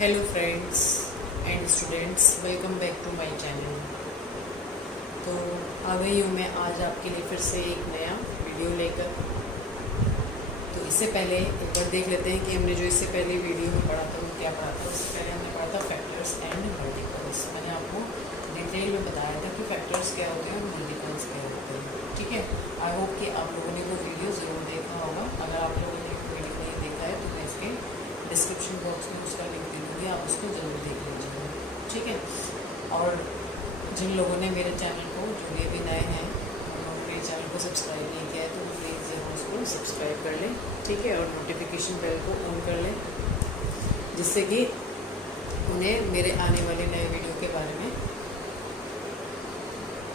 Hello friends and students, welcome back to my channel. तो आ गई हूँ मैं आज आपके लिए फिर से एक नया वीडियो लेकर। तो इससे पहले एक बार देख लेते हैं कि हमने जो इससे पहले वीडियो में पढ़ा था वो क्या पढ़ा था। उससे पहले हमने पढ़ा था फैक्टर्स एंड मल्टीपल्स। मैंने आपको डिटेल में बताया था कि फैक्टर्स क्या होते हैं और मल्टीपल्स क्या होते हैं। ठीक है, आई होप कि आप लोगों ने वो वीडियो ज़रूर देखा होगा। अगर आप लोगों ने वीडियो नहीं देखा है तो मैं इसके डिस्क्रिप्शन बॉक्स में उसका लिंक दे दूँगी, आप उसको ज़रूर देख लीजिएगा। ठीक है, और जिन लोगों ने मेरे चैनल को, जो ये भी नए हैं, उन्होंने मेरे चैनल को सब्सक्राइब नहीं किया है तो प्लीज़ ज़रूर उसको सब्सक्राइब कर लें। ठीक है, और नोटिफिकेशन बेल को ऑन कर लें, जिससे कि उन्हें मेरे आने वाले नए वीडियो के बारे में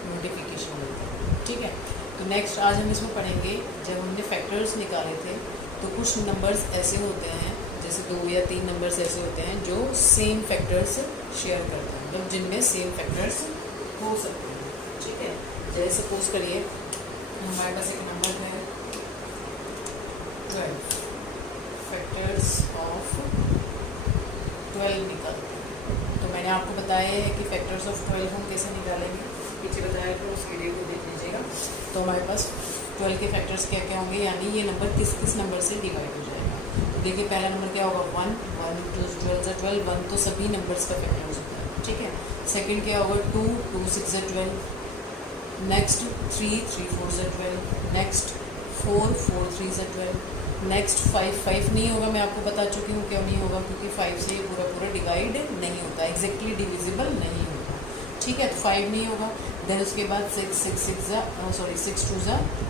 नोटिफिकेशन मिलता है। ठीक है, तो नेक्स्ट आज हम इसमें पढ़ेंगे, जब हमने फैक्टर्स निकाले थे तो कुछ नंबर्स ऐसे होते हैं, जैसे 2 या 3 नंबर्स ऐसे होते हैं जो सेम फैक्टर्स शेयर करते हैं, मतलब जिनमें सेम फैक्टर्स हो सकते हैं। ठीक है, जैसे सपोज करिए हमारे पास एक नंबर है 12, फैक्टर्स ऑफ 12 निकालते हैं। तो मैंने आपको बताया है कि फैक्टर्स ऑफ 12 हम कैसे निकालेंगे, पीछे बताया तो उस वीडियो को देख लीजिएगा। तो हमारे पास 12 के फैक्टर्स क्या क्या होंगे, यानी ये नंबर किस किस नंबर से डिवाइड हो जाएगा। तो देखिए पहला नंबर क्या होगा 1, 1 2 12 12, 1 तो सभी नंबर्स का फैक्टर्स होता है। ठीक है, सेकंड क्या होगा 2, 2 6 12, नेक्स्ट 3, 3 4 12, नेक्स्ट 4, 4 3 12, नेक्स्ट 5, 5 नहीं होगा। मैं आपको बता चुकी हूँ क्यों नहीं होगा, क्योंकि 5 से ये पूरा पूरा डिवाइड नहीं होता, एग्जैक्टली डिविजिबल नहीं होता। ठीक है, तो 5 नहीं होगा। देन उसके बाद 6 2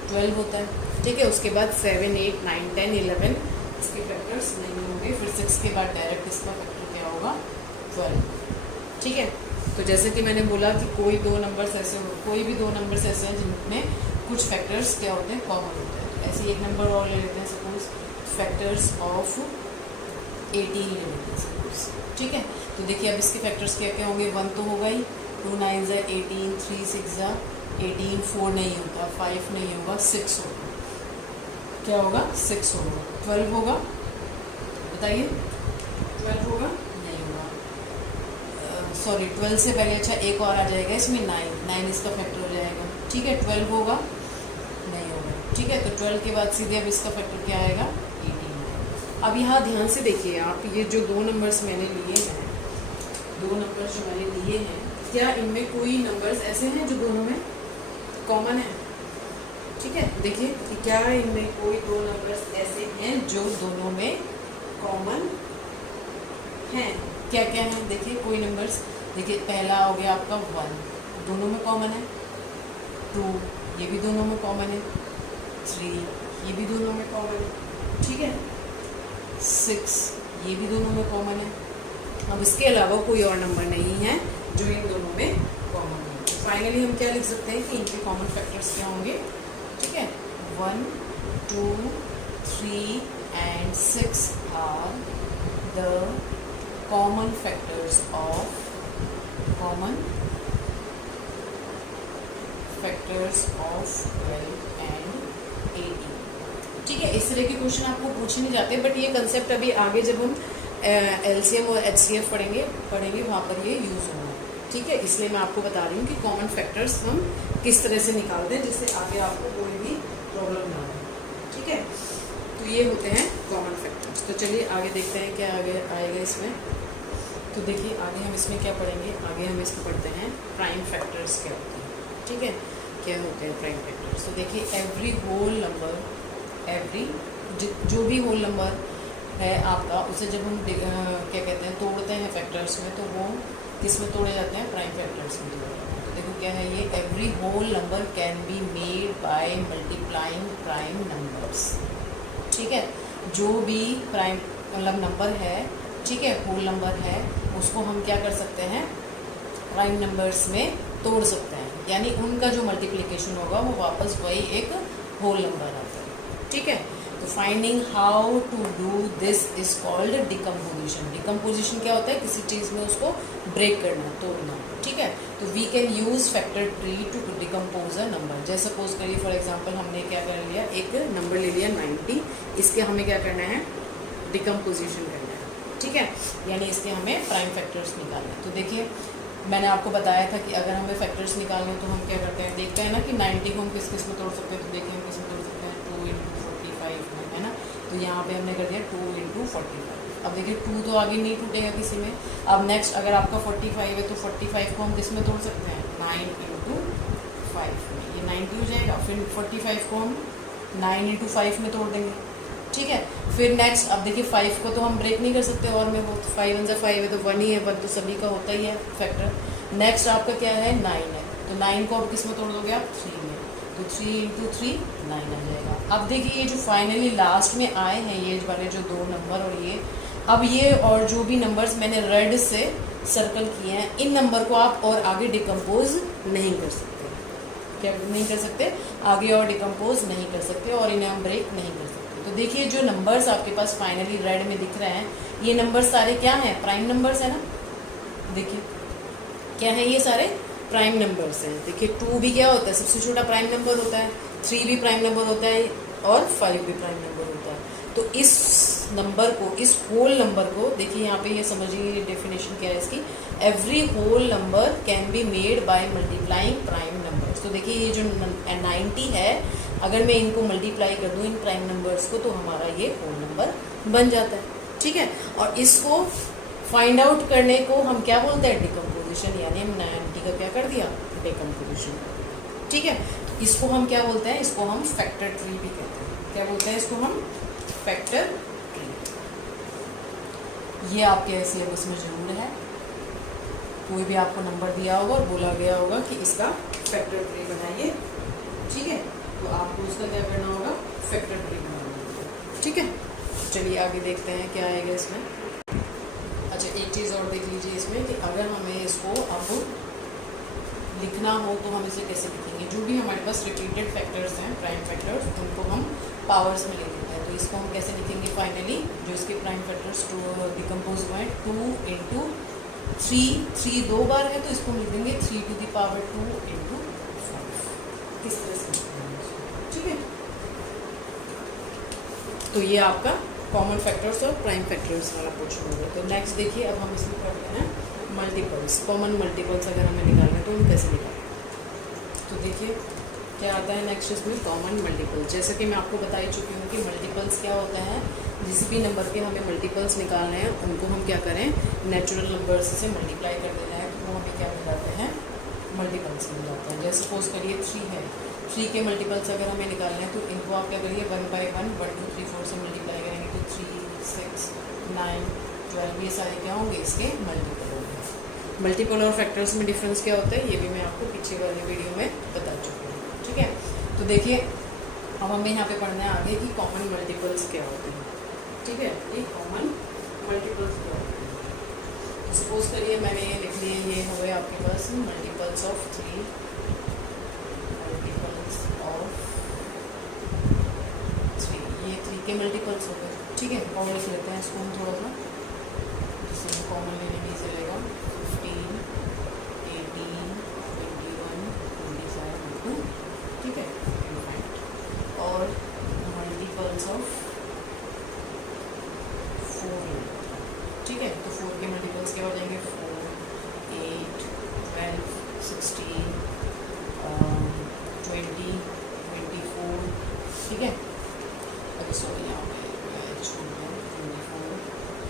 12 होता है। ठीक है, उसके बाद 7 8 9 10 11 इसके फैक्टर्स नहीं होंगे। फिर 6 के बाद डायरेक्ट इसका फैक्टर क्या होगा 12। ठीक है, तो जैसे कि मैंने बोला कि कोई भी दो नंबर्स ऐसे हैं जिनमें कुछ फैक्टर्स क्या होते हैं, कॉमन होते हैं। तो ऐसे एक नंबर और ले लेते हैं, सपोज फैक्टर्स ऑफ 18 ले लेते हैं सपोज। ठीक है, तो देखिए अब इसके फैक्टर्स क्या क्या होंगे, 1 तो होगा ही, 2 9 18, 3 6 18, 4 नहीं होता, 5 नहीं होगा, 6 होगा। क्या होगा 6 होगा। 12 होगा, बताइए 12 होगा, नहीं होगा। सॉरी 12 से पहले अच्छा एक और आ जाएगा इसमें 9 इसका फैक्टर हो जाएगा। ठीक है, 12 होगा, नहीं होगा। ठीक है, तो 12 के बाद सीधे अब इसका फैक्टर क्या आएगा 18। अब यहाँ ध्यान से देखिए आप, ये जो दो नंबर्स मैंने लिए हैं, दो नंबर्स जो मैंने लिए हैं, क्या इनमें कोई नंबर्स ऐसे हैं जो दोनों में कॉमन है। ठीक है, देखिए कि क्या इनमें कोई दो नंबर्स ऐसे हैं जो दोनों में कॉमन हैं। क्या क्या हैं, देखिए कोई नंबर्स, देखिए पहला हो गया आपका 1, दोनों में कॉमन है। 2 ये भी दोनों में कॉमन है। 3 ये भी दोनों में कॉमन है। ठीक है, 6 ये भी दोनों में कॉमन है। अब इसके अलावा कोई और नंबर नहीं है जो इन दोनों में कॉमन है। तो फाइनली हम क्या लिख सकते हैं कि इनके कॉमन फैक्टर्स क्या होंगे। ठीक है, 1 2 3 and 6 are the common factors of 12 and 18। ठीक है, इस तरह के क्वेश्चन आपको पूछे नहीं जाते, बट ये कंसेप्ट अभी आगे जब हम LCM और HCF पढ़ेंगे वहाँ पर ये यूज़ होगा। ठीक है, इसलिए मैं आपको बता रही हूँ कि कॉमन फैक्टर्स हम किस तरह से निकालते हैं जिससे आगे आपको कोई भी प्रॉब्लम ना हो। ठीक है, तो ये होते हैं कॉमन फैक्टर्स। तो चलिए आगे देखते हैं क्या आगे आएगा इसमें। तो देखिए आगे हम इसमें क्या पढ़ेंगे, आगे हम इसको पढ़ते हैं प्राइम फैक्टर्स क्या होते हैं। ठीक है, क्या होते हैं प्राइम फैक्टर्स। तो देखिए एवरी होल नंबर, जो भी होल नंबर है आपका, उसे जब हम क्या कहते हैं तोड़ते हैं फैक्टर्स में, तो वो किस में तोड़े जाते हैं, प्राइम फैक्टर्स में तोड़े जाते हैं। तो देखो क्या है ये, every whole number can be made by multiplying prime numbers. ठीक है, जो भी प्राइम मतलब नंबर है, ठीक है, होल नंबर है, उसको हम क्या कर सकते हैं, प्राइम नंबर्स में तोड़ सकते हैं, यानी उनका जो मल्टीप्लिकेशन होगा वो वापस वही एक होल नंबर आता है। ठीक है, तो finding how to do this is called decomposition. Decomposition क्या होता है, किसी चीज़ में उसको ब्रेक करना, तोड़ना। ठीक है, तो we can use factor tree to decompose a number. जैसे सपोज करिए फॉर एग्जांपल हमने क्या कर लिया, एक नंबर ले लिया 90, इसके हमें क्या करना है, डिकम्पोजिशन करना है। ठीक है, यानी इसके हमें प्राइम फैक्टर्स निकालने हैं। तो देखिए मैंने आपको बताया था कि अगर हमें फैक्टर्स निकालने हैं तो हम क्या करते हैं, देखते हैं ना कि 90 को हम किस किस में तोड़ सकते हैं। तो देखिए हम किस में तोड़ सकते हैं, 2 × 45 में, है ना। तो यहाँ पे हमने कर दिया 2 × 45। अब देखिए 2 तो आगे नहीं टूटेगा किसी में। अब नेक्स्ट अगर आपका 45 है तो 45 को हम किस में तोड़ सकते हैं, 9 × 5 में, ये 90 हो जाएगा। फिर 45 को हम 9 × 5 में तोड़ देंगे, ठीक है। फिर नेक्स्ट अब देखिए 5 को तो हम ब्रेक नहीं कर सकते, और में वो 5 × 5 है तो 1 ही है, 1 तो सभी का होता ही है फैक्टर। नेक्स्ट आपका क्या है, 9 है, तो 9 को अब किस में तोड़ दोगे आप, 3 में, तो 3 × 3 9 आ जाएगा। अब देखिए ये जो फाइनली लास्ट में आए हैं ये वाले जो 2 नंबर, और ये अब ये और जो भी नंबर्स मैंने रेड से सर्कल किए हैं, इन नंबर को आप और आगे डिकम्पोज नहीं कर सकते। क्या नहीं कर सकते, आगे और डिकम्पोज नहीं कर सकते, और इन्हें हम ब्रेक नहीं कर सकते। तो देखिए जो नंबर्स आपके पास फाइनली रेड में दिख रहे हैं, ये नंबर्स सारे क्या हैं, प्राइम नंबर्स है ना। देखिए क्या है, ये सारे प्राइम नंबर्स हैं। देखिए 2 भी क्या होता है, सबसे छोटा प्राइम नंबर होता है, 3 भी प्राइम नंबर होता है, और 5 भी प्राइम नंबर होता है। तो इस नंबर को, इस होल नंबर को देखिए यहाँ पे, ये समझिए डेफिनेशन क्या है इसकी, every whole number can be made by multiplying prime numbers. तो देखिए ये जो 90 है, अगर मैं इनको मल्टीप्लाई कर दूँ इन प्राइम नंबर्स को, तो हमारा ये होल नंबर बन जाता है, ठीक है। और इसको फाइंड आउट करने को हम क्या बोलते हैं, डिकम्पोजिशन, यानी हम 90 का क्या कर दिया, डिकम्पोजिशन, ठीक है। इसको हम क्या बोलते हैं, इसको हम फैक्टर ट्री भी कहते हैं। क्या बोलते हैं इसको हम, फैक्टर ट्री। ये आपके सिलेबस में जरूर है, कोई भी आपको नंबर दिया होगा और बोला गया होगा कि इसका फैक्टर ट्री बनाइए, ठीक है। तो आपको उसका क्या करना होगा, फैक्टर ट्री बनाना होगा, ठीक है। चलिए आगे देखते हैं क्या आएगा इसमें। अच्छा एक चीज़ और देख लीजिए इसमें, कि अगर हमें इसको अब लिखना हो तो हम इसे कैसे लिखेंगे। जो भी हमारे पास रिपीटेड फैक्टर्स हैं, प्राइम फैक्टर्स, उनको हम पावर्स में ले लेते हैं। तो इसको हम कैसे लिखेंगे फाइनली, जो इसके प्राइम फैक्टर्स डिकम्पोज हुए 2 × 3 2 बार है, तो इसको हम लिख देंगे 3 to the power 2 × 5, इस तरह से, ठीक है। तो ये आपका कॉमन फैक्टर्स और प्राइम फैक्टर्स वाला पोर्शन होगा। तो नेक्स्ट देखिए अब हम इसमें करते हैं मल्टीपल्स, कॉमन मल्टीपल्स अगर हमें निकालना है तो हम कैसे निकालें। तो देखिए क्या आता है नेक्स्ट इसमें, कॉमन मल्टीपल्स। जैसे कि मैं आपको बता ही चुकी हूँ कि मल्टीपल्स क्या होता है, जिस भी नंबर के हमें मल्टीपल्स निकालने हैं उनको हम क्या करें, नेचुरल नंबर्स से मल्टीप्लाई कर देना है, तो वो हमें क्या मिल जाते हैं, मल्टीपल्स मिल जाते हैं। जैसे सपोज करिए 3 है, 3 के मल्टीपल्स अगर हमें निकालने हैं तो इनको आप क्या करिए 1 by 1 1 2 3 4 से मल्टीप्लाई करेंगे, तो 3 6 9 12 ये सारे क्या होंगे, इसके मल्टीपल होंगे। मल्टीपल और फैक्टर्स में डिफरेंस क्या होता है, ये भी मैं आपको पीछे वाले वीडियो में बता चुकी हूँ, ठीक है। तो देखिए अब हमें यहाँ पे पढ़ना है आगे कि कॉमन मल्टीपल्स क्या होते हैं, ठीक है। ये कॉमन मल्टीपल्स क्या होते हैं, सपोज करिए मैंने ये लिख लिए, ये हो गए आपके पास मल्टीपल्स ऑफ 3, मल्टीपल्स ऑफ 3, ये 3 के मल्टीपल्स हो गए, ठीक है। और लिख लेते हैं इसको हम थोड़ा सा, जिससे कॉमन लेने में इजी रहेगा, 15 18 21 25 2, ठीक है। और मल्टीपल्स ऑफ 4, ठीक है। तो 4 के मल्टीपल्स क्या हो जाएंगे, 4 8 12 16 20 24, ठीक है। अरे सॉरी यहाँ पे छोड़ दिया, 24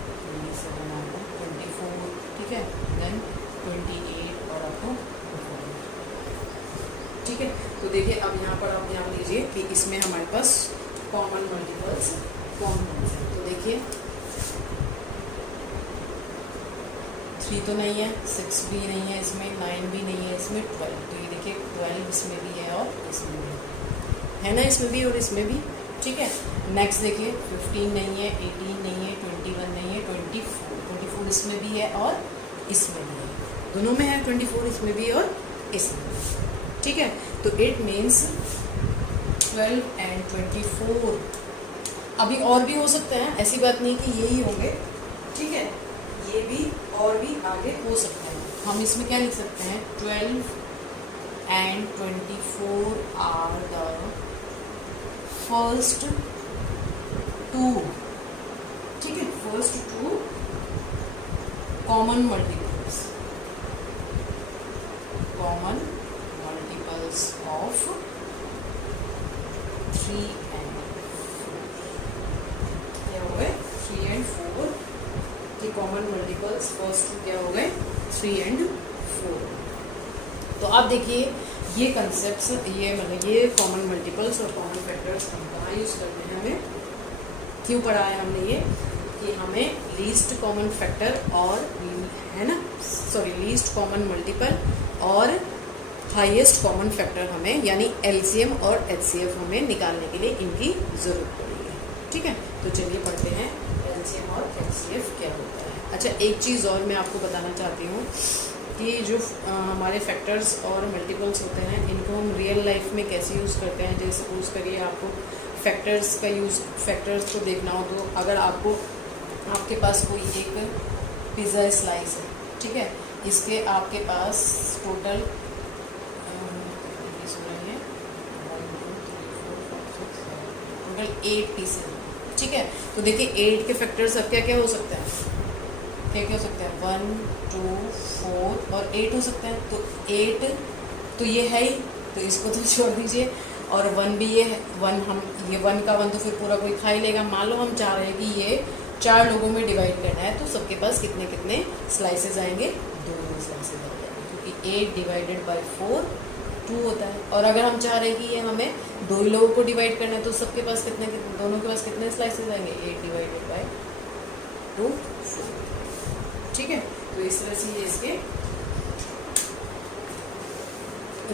27 आ गया, 24, ठीक है। देन 28 और आपको 4, ठीक है। तो देखिए अब यहाँ पर आप ध्यान दीजिए कि इसमें हमारे पास कॉमन मल्टीपल्स कौन कौन से हैं। तो देखिए 3 तो नहीं है, 6 भी नहीं है इसमें, 9 भी नहीं है इसमें, 12। तो ये देखिए 12 इसमें भी है और इसमें भी है ना, इसमें भी और इसमें भी, ठीक है। नेक्स्ट देखिए 15 नहीं है, 18 नहीं है, 21 नहीं है, 24 इसमें भी है और इसमें भी है, दोनों में है 24 इसमें भी और इसमें भी, ठीक है। तो इट मीन्स 12 एंड 24। अभी और भी हो सकते हैं, ऐसी बात नहीं कि यही होंगे, ठीक है। ये भी और भी आगे हो सकते हैं। हम इसमें क्या लिख सकते हैं, 12 एंड 24 आर द फर्स्ट 2, ठीक है। First 2 common multiples of 3 and 4। क्या हो गए 3 and 4 के कॉमन मल्टीपल्स फर्स्ट टू क्या हो गए 3 and 4। तो आप देखिए ये कंसेप्ट्स, ये मतलब ये कॉमन मल्टीपल्स और कॉमन फैक्टर्स हम कहाँ यूज़ करते हैं, हमें क्यों पढ़ा है हमने ये कि हमें लीस्ट कॉमन फैक्टर और है ना, सॉरी लीस्ट कॉमन मल्टीपल और हाईएस्ट कॉमन फैक्टर हमें यानी एलसीएम और एचसीएफ हमें निकालने के लिए इनकी ज़रूरत पड़ी है। ठीक है, तो चलिए पढ़ते हैं एलसीएम और एचसीएफ क्या होता है। अच्छा, एक चीज़ और मैं आपको बताना चाहती हूँ कि जो हमारे फैक्टर्स और मल्टीपल्स होते हैं इनको हम रियल लाइफ में कैसे यूज़ करते हैं। जैसे सपोज करिए आपको फैक्टर्स का यूज़, फैक्टर्स को देखना हो तो अगर आपके पास कोई एक पिज़्ज़ा स्लाइस है, ठीक है, इसके आपके पास टोटल टोटल 8 पीस है, ठीक है। तो देखिए 8 के फैक्टर्स अब क्या क्या हो सकते हैं, क्या क्या हो सकते हैं 1 2 4 और 8 हो सकते हैं। तो 8 तो ये है ही, तो इसको तो छोड़ दीजिए। और 1 भी ये 1, हम ये 1 का 1 तो फिर पूरा कोई खा ही लेगा। मान लो हम चाह रहे हैं कि ये 4 लोगों में डिवाइड करना है, तो सबके पास कितने कितने स्लाइसेस आएंगे, 2 स्लाइसेस आ जाएंगे, क्योंकि 8 डिवाइडेड बाई 4 2 होता है। और अगर हम चाह रहे हैं कि ये हमें 2 लोगों को डिवाइड करना है, तो सबके पास कितने कितने, दोनों के पास कितने स्लाइसेस आएंगे, 8 डिवाइडेड बाई 2 4। ठीक है, तो इस तरह से ये इसके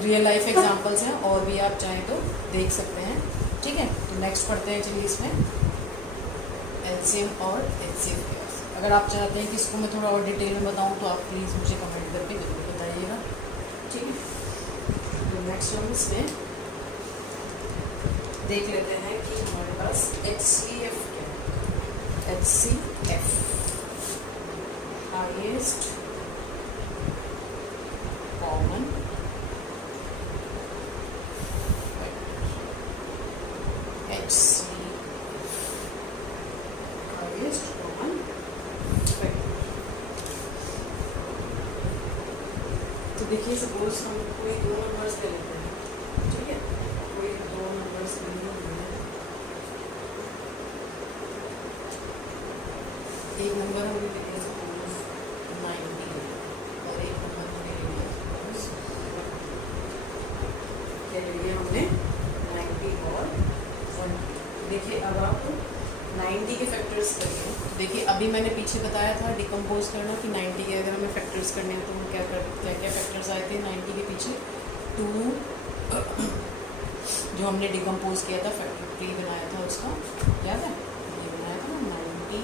रियल लाइफ एग्जांपल्स हैं, और भी आप चाहें तो देख सकते हैं। ठीक है, तो नेक्स्ट पढ़ते हैं चलिए इसमें एलसीएम और एचसीएफ। अगर आप चाहते हैं कि इसको मैं थोड़ा और डिटेल में बताऊं तो आप प्लीज़ मुझे कमेंट करके जरूर बताइएगा। ठीक है, तो नेक्स्ट हम इसमें देख लेते हैं कि हमारे पास एचसीएफ क्या है। एचसीएफ हाईएस्ट कॉमन तो देखिए सपोज हम कोई 2 नंबर्स ले लेते हैं, ठीक है, कोई 2 नंबर्स ले लेते हैं। एक नंबर हमने ले लिया सपोज 90 और एक नंबर हमने ले लिया सपोज क्या ले लिया हमने 90 और 1। देखिए अब आप 90 के फैक्टर्स करिए। देखिए अभी मैंने पीछे बताया था डिकम्पोज करना कि 90 के अगर हमें फैक्टर्स करने हैं तो हम क्या क्या फैक्टर्स आए थे 90 के पीछे। 2 जो हमने डिकम्पोज किया था, फैक्टर ट्री बनाया था उसका, याद है, ये बनाया था 90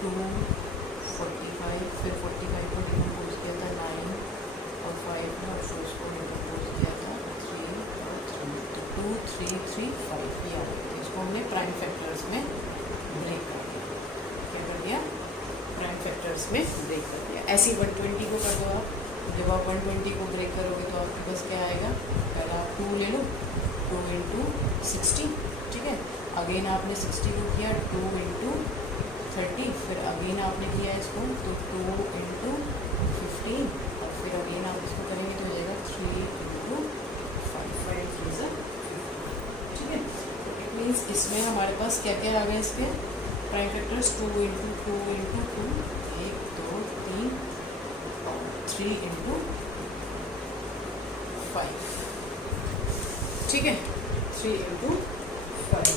2 45, फिर 45 को डिकम्पोज किया था 9 और 5 में, और फिर उसको डिकम्पोज किया था 3 और 3, तो 2 3 3 5 ये आ गया। इसको हमने प्राइम फैक्टर्स में ब्रेक कर दिया। क्या कर दिया, प्राइम फैक्टर्स में ब्रेक कर दिया। ऐसे 120 को कर दो आप। जब आप 120 को ब्रेक करोगे तो आपके पास क्या आएगा, पहले आप 2 ले लो, 2 इंटू 60, ठीक है, अगेन आपने 60 को किया 2 इंटू 30, फिर अगेन आपने किया इसको तो 2 इंटू 15, और फिर अगेन आप इसको करेंगे तो हो जाएगा 3 इंटू 5 ठीक है। मीन्स इसमें हमारे पास क्या क्या आ गया, इसके प्राइम फैक्टर्स 2 इंटू 2 इंटू 2, 1 2 3 और 3 इंटू 5, ठीक है, 3 इंटू 5।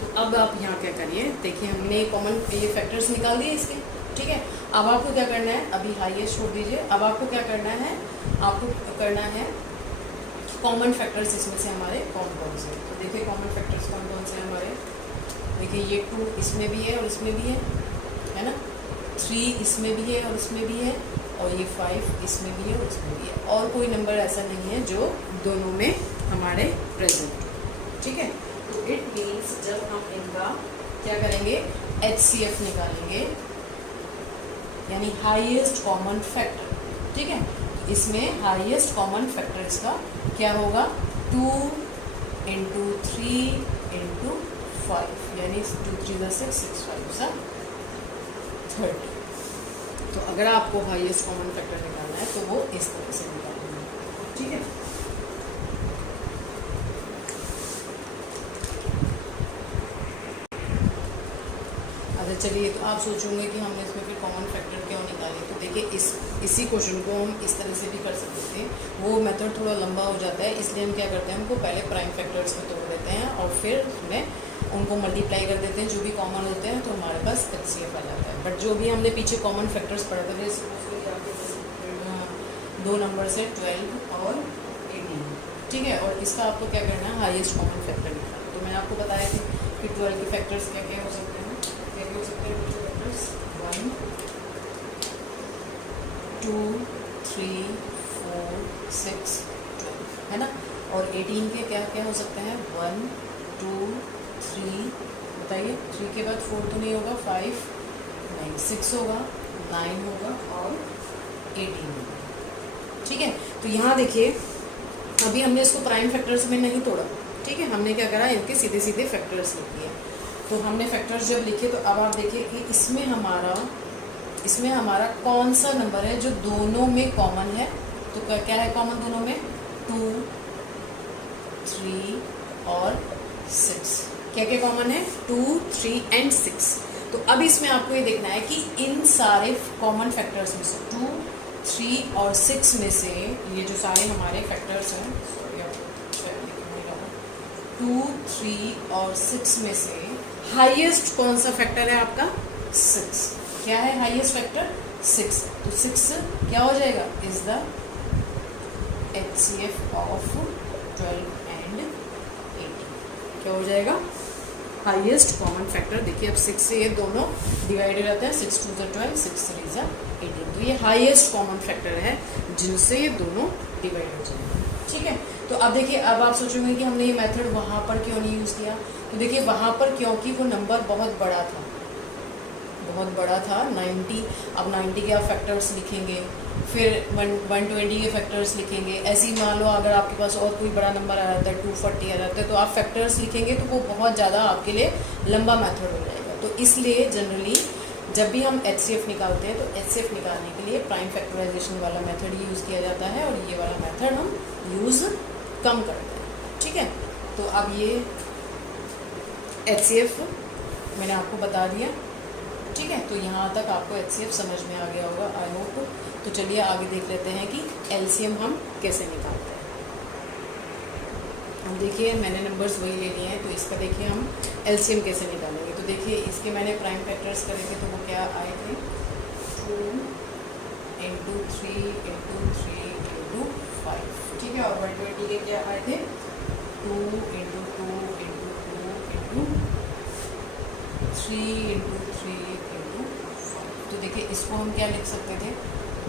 तो अब आप यहाँ क्या करिए, देखिए हमने कॉमन ये फैक्टर्स निकाल दिए इसके, ठीक है। अब आपको क्या करना है, अभी हाईएस्ट छोड़ दीजिए, अब आपको क्या करना है, आपको करना है कॉमन फैक्टर्स इसमें से हमारे कौन कौन से। तो देखिए कॉमन फैक्टर्स कौन कौन से हमारे, देखिए ये 2 इसमें भी है और इसमें भी है ना, 3 इसमें भी है और इसमें भी है, और ये 5 इसमें भी है और इसमें भी है, और कोई नंबर ऐसा नहीं है जो दोनों में हमारे प्रेजेंट, ठीक है। तो इट मीन्स जब हम इनका क्या करेंगे, HCF निकालेंगे, यानी हाईएस्ट कॉमन फैक्टर, ठीक है। इसमें हाईएस्ट कॉमन फैक्टर इसका क्या होगा, 2 इंटू 3 इंटू 5, यानी 2 3 6 6 5 30। तो अगर आपको हाईएस्ट कॉमन फैक्टर निकालना है तो वो इस तरह से निकालना है, ठीक है। अच्छा चलिए, तो आप सोचोगे कि हमने इसमें फिर कॉमन फैक्टर क्यों निकाले, तो देखिए इसी क्वेश्चन को हम इस तरह से भी कर सकते थे, वो मेथड थोड़ा लंबा हो जाता है, इसलिए हम क्या करते हैं, हमको पहले प्राइम फैक्टर्स में तोड़ देते हैं और फिर उसमें उनको मल्टीप्लाई कर देते हैं, जो भी कॉमन होते हैं तो हमारे पास HCF आ जाता है। बट जो भी हमने पीछे कॉमन फैक्टर्स पढ़े थे, जैसे 2 नंबर से 12 और 18, ठीक है, और इसका आपको क्या करना है, हाईएस्ट कॉमन फैक्टर निकालना। तो मैंने आपको बताया था कि 12 के फैक्टर्स क्या क्या हो सकते हैं, क्या क्या हो सकते हैं फैक्टर्स, 1 2 3 4 6 12, है ना। और 18 के क्या क्या हो सकते हैं, 1 2 3, बताइए, 3 के बाद 4 तो नहीं होगा, 5 नहीं, 6 होगा, 9 होगा और 18 होगा, ठीक है। तो यहाँ देखिए, अभी हमने इसको प्राइम फैक्टर्स में नहीं तोड़ा, ठीक है, हमने क्या करा, इनके सीधे सीधे फैक्टर्स लिख दिए। तो हमने फैक्टर्स जब लिखे तो अब आप देखिए कि इसमें हमारा कौन सा नंबर है जो दोनों में कॉमन है। तो क्या है कॉमन दोनों में, 2 3 और 6, क्या क्या कॉमन है, 2 3 एंड 6। तो अब इसमें आपको ये देखना है कि इन सारे कॉमन फैक्टर्स में से 2 3 और 6 में से ये जो सारे हमारे फैक्टर्स हैं, 2 3 और 6 में से हाईएस्ट कौन सा फैक्टर है आपका, 6। क्या है हाईएस्ट फैक्टर, 6। तो 6 क्या हो जाएगा, is the HCF of 12 and 18, क्या हो जाएगा, हाईएस्ट कॉमन फैक्टर। देखिए अब 6 से ये दोनों डिवाइड हो जाते हैं, 6 2 12, 6 3 18। तो ये हाईएस्ट कॉमन फैक्टर है जिनसे ये दोनों डिवाइड हो जाएंगे, ठीक है। तो अब देखिए, अब आप सोचोगे कि हमने ये मेथड वहाँ पर क्यों नहीं यूज़ किया। तो देखिए वहाँ पर क्योंकि वो नंबर बहुत बड़ा था 90। अब 90 के आप फैक्टर्स लिखेंगे, फिर 120 के फैक्टर्स लिखेंगे, ऐसे ही मान लो अगर आपके पास और कोई बड़ा नंबर आ जाता है, 240 आ जाता है, तो आप फैक्टर्स लिखेंगे तो वो बहुत ज़्यादा आपके लिए लंबा मेथड हो जाएगा। तो इसलिए जनरली जब भी हम HCF निकालते हैं तो HCF निकालने के लिए प्राइम फैक्टराइजेशन वाला मेथड ही यूज़ किया जाता है, और ये वाला मेथड हम यूज़ कम करते हैं, ठीक है। तो अब ये HCF मैंने आपको बता दिया, ठीक है। तो यहाँ तक आपको HCF समझ में आ गया होगा, आई होप। तो चलिए आगे देख लेते हैं कि LCM हम कैसे निकालते हैं। अब देखिए मैंने नंबर्स वही ले लिए हैं, तो इसका देखिए हम LCM कैसे निकालेंगे। तो देखिए इसके मैंने प्राइम फैक्टर्स करे थे, तो वो क्या आए थे, 2 इंटू 3 इंटू 3 इंटू 5, ठीक है। और 120 के क्या आए थे, 2 into 2 into 2 into 3 into 3 into 5। तो देखिए इसको हम क्या लिख सकते थे,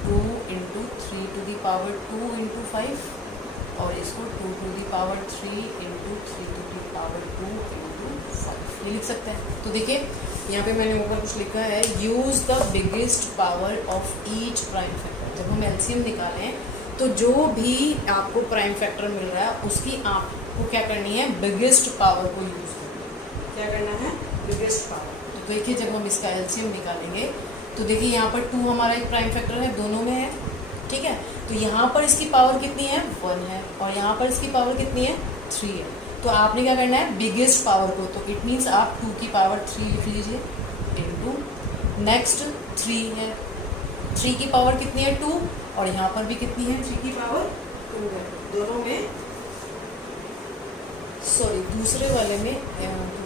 2 into 3 to the power 2 into 5, और इसको 2 to the power 3 into 3 to the power 2 into 5, ये लिख सकते हैं। तो देखिए यहाँ पे मैंने ऊपर कुछ लिखा है, use the biggest power of each prime factor. जब हम LCM निकालें तो जो भी आपको प्राइम फैक्टर मिल रहा है उसकी आपको क्या करनी है, बिगेस्ट पावर को यूज़ करनी है। क्या करना है, बिगेस्ट पावर। तो देखिए जब हम इसका LCM निकालेंगे तो देखिए यहाँ पर 2 हमारा एक प्राइम फैक्टर है, दोनों में है, ठीक है। तो यहाँ पर इसकी पावर कितनी है, 1 है, और यहाँ पर इसकी पावर कितनी है, 3 है। तो आपने क्या करना है, बिगेस्ट पावर को, तो इट मीन्स आप 2 की पावर 3 लिख लीजिए, इनटू नेक्स्ट 3 है, 3 की पावर कितनी है, 2, और यहाँ पर भी कितनी है, 3 की पावर 2 है। दोनों में, सॉरी दूसरे वाले में 2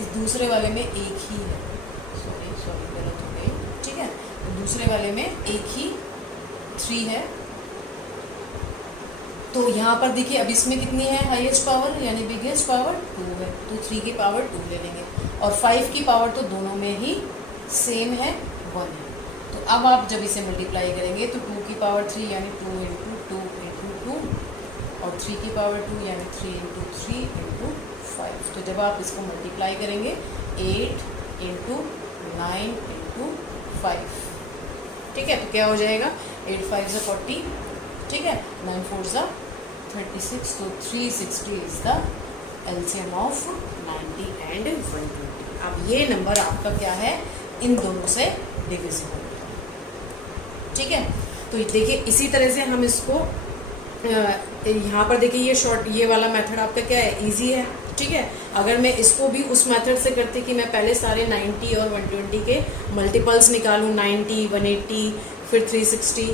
इस दूसरे वाले में एक ही है, सॉरी गलत हो गई, ठीक है। तो दूसरे वाले में एक ही 3 है। तो यहाँ पर देखिए अब इसमें कितनी है हाईएस्ट पावर, यानी बिगेस्ट पावर 2 है, तो 3 की पावर 2 ले लेंगे, और 5 की पावर तो दोनों में ही सेम है, 1 है। तो अब आप जब इसे मल्टीप्लाई करेंगे तो 2 की पावर 3 यानी 2 इंटू 2 इंटू 2, और 3 की पावर 2 यानी 3 इंटू 3 इंटू 5। तो जब आप इसको मल्टीप्लाई करेंगे 8 इंटू 9 इंटू 5, ठीक है, तो क्या हो जाएगा 8 5 ज़ा 40, ठीक है, 9 4 ज़ा 36, तो 360 is the LCM of 90 and 120। अब ये नंबर आपका क्या है, इन दोनों से डिविजिबल, ठीक है। तो देखिए इसी तरह से हम इसको यहाँ पर देखिए ये वाला मेथड आपका क्या है, इजी है, ठीक है। अगर मैं इसको भी उस मेथड से करती कि मैं पहले सारे 90 और 120 के मल्टीपल्स निकालूं, 90 180 फिर 360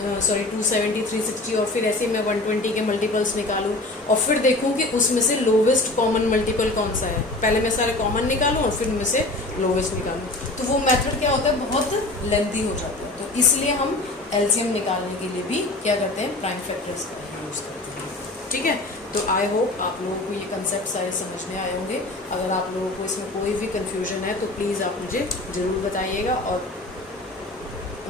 270 360 और फिर ऐसे मैं 120 के मल्टीपल्स निकालूं और फिर देखूं कि उसमें से लोवेस्ट कॉमन मल्टीपल कौन सा है, पहले मैं सारे कॉमन निकालूं और फिर उनमें से लोवेस्ट निकालूं, तो वो मेथड क्या होता है, बहुत लेंथी हो जाता है। तो इसलिए हम एलसीएम निकालने के लिए भी क्या करते हैं, प्राइम फैक्टर्स का यूज़ करते हैं, ठीक है। तो आई होप आप लोगों को ये कंसेप्ट सारे समझ में आए होंगे। अगर आप लोगों को इसमें कोई भी कन्फ्यूजन है तो प्लीज़ आप मुझे ज़रूर बताइएगा और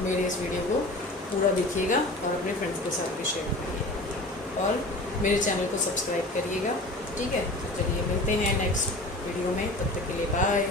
मेरे इस वीडियो को पूरा देखिएगा और अपने फ्रेंड्स के साथ भी शेयर करिएगा और मेरे चैनल को सब्सक्राइब करिएगा, ठीक है। चलिए मिलते हैं नेक्स्ट वीडियो में, तब तक के लिए बाय।